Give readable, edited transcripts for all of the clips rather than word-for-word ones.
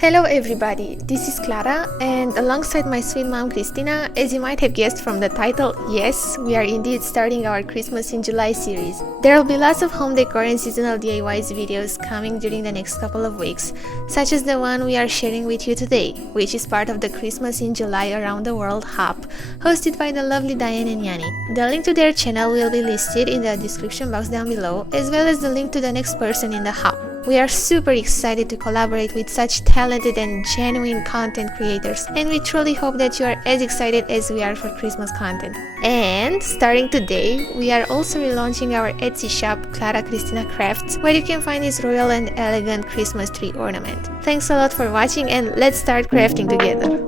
Hello everybody, this is Clara, and alongside my sweet mom Cristina, as you might have guessed from the title, yes, we are indeed starting our Christmas in July series. There will be lots of home decor and seasonal DIYs videos coming during the next couple of weeks, such as the one we are sharing with you today, which is part of the Christmas in July Around the World Hub, hosted by the lovely Diane and Yanni. The link to their channel will be listed in the description box down below, as well as the link to the next person in the hub. We are super excited to collaborate with such talented and genuine content creators, and we truly hope that you are as excited as we are for Christmas content. And starting today, we are also relaunching our Etsy shop, Clara Cristina Crafts, where you can find this royal and elegant Christmas tree ornament. Thanks a lot for watching, and let's start crafting together.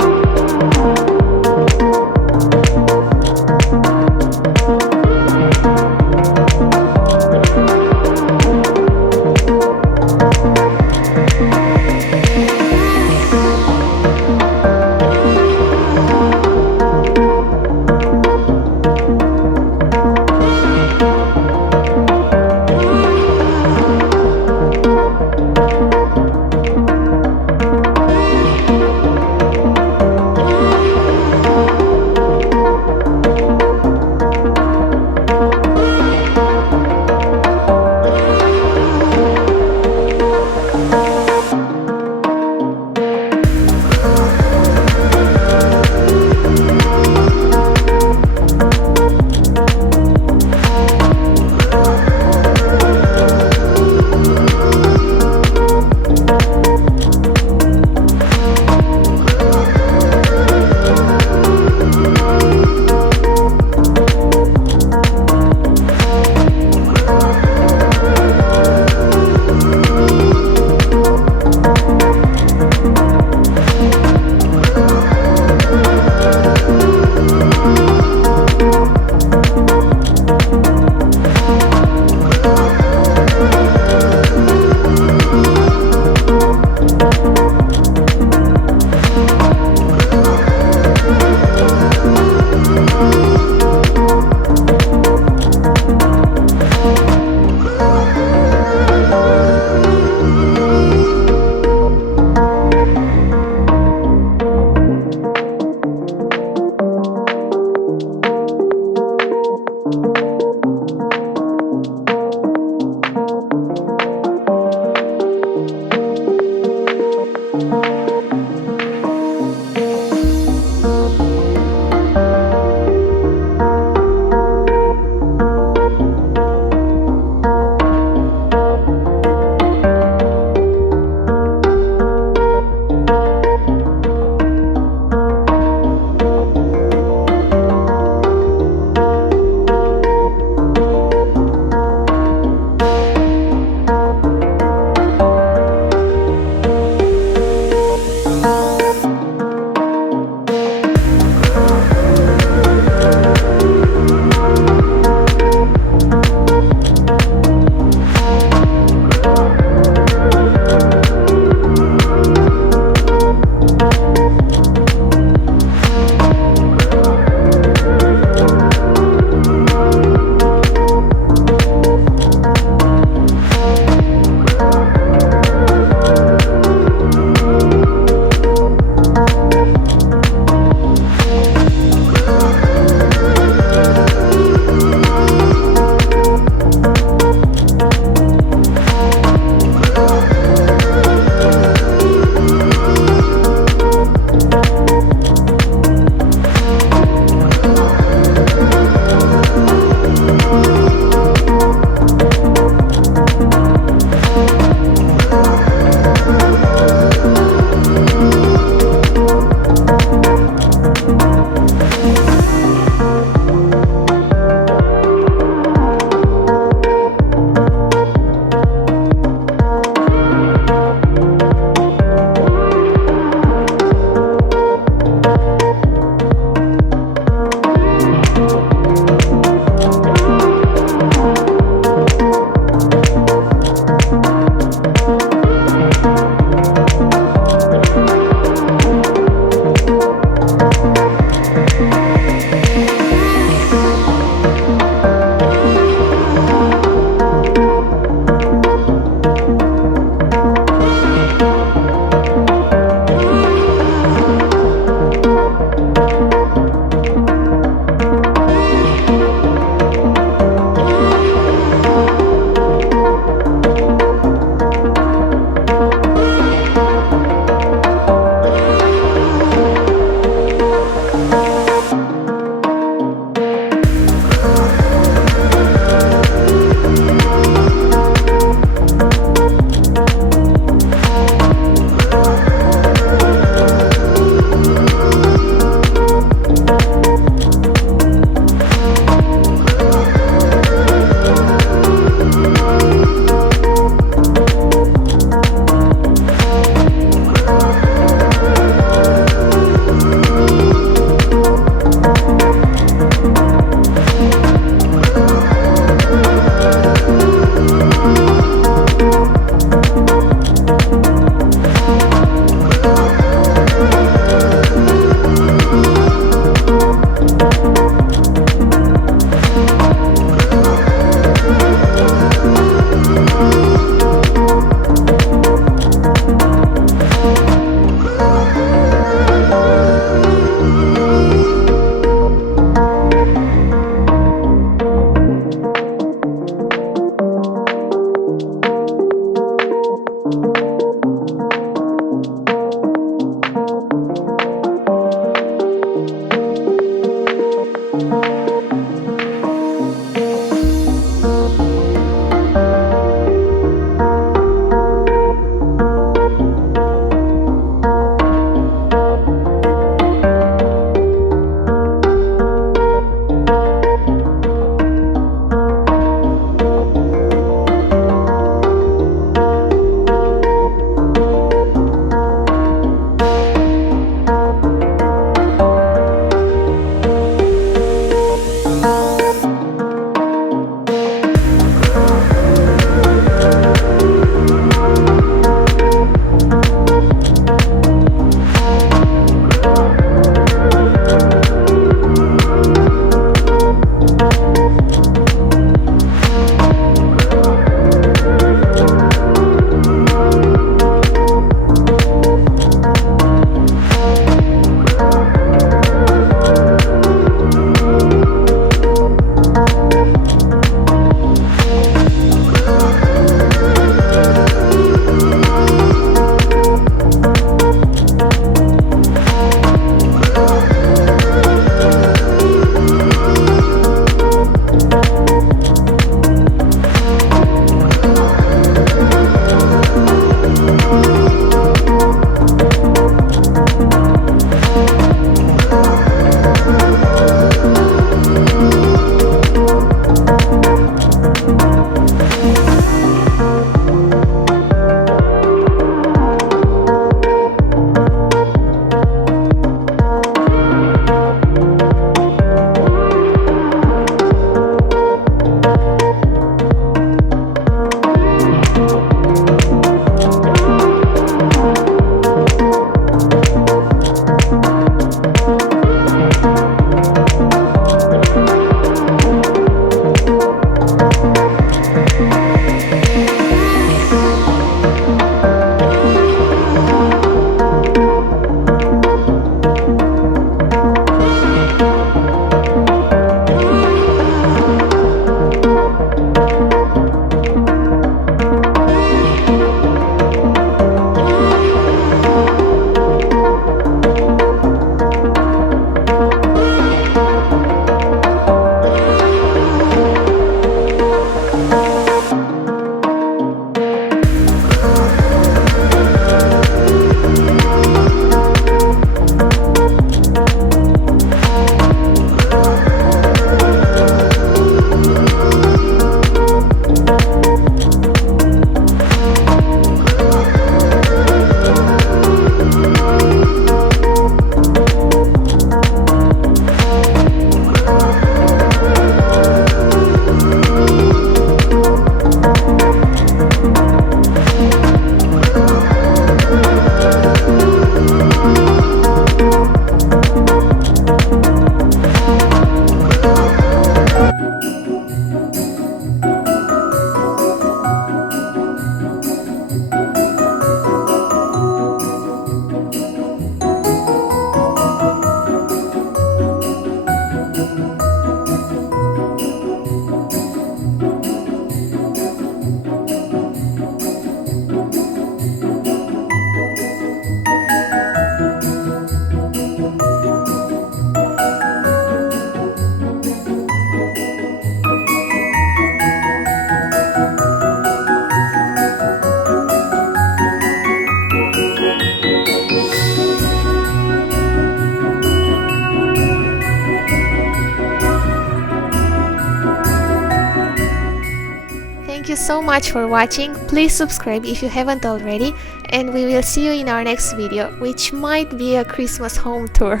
Thank you so much for watching. Please subscribe if you haven't already, and we will see you in our next video, which might be a Christmas home tour.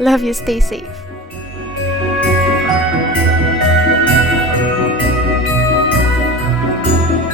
Love you, stay safe.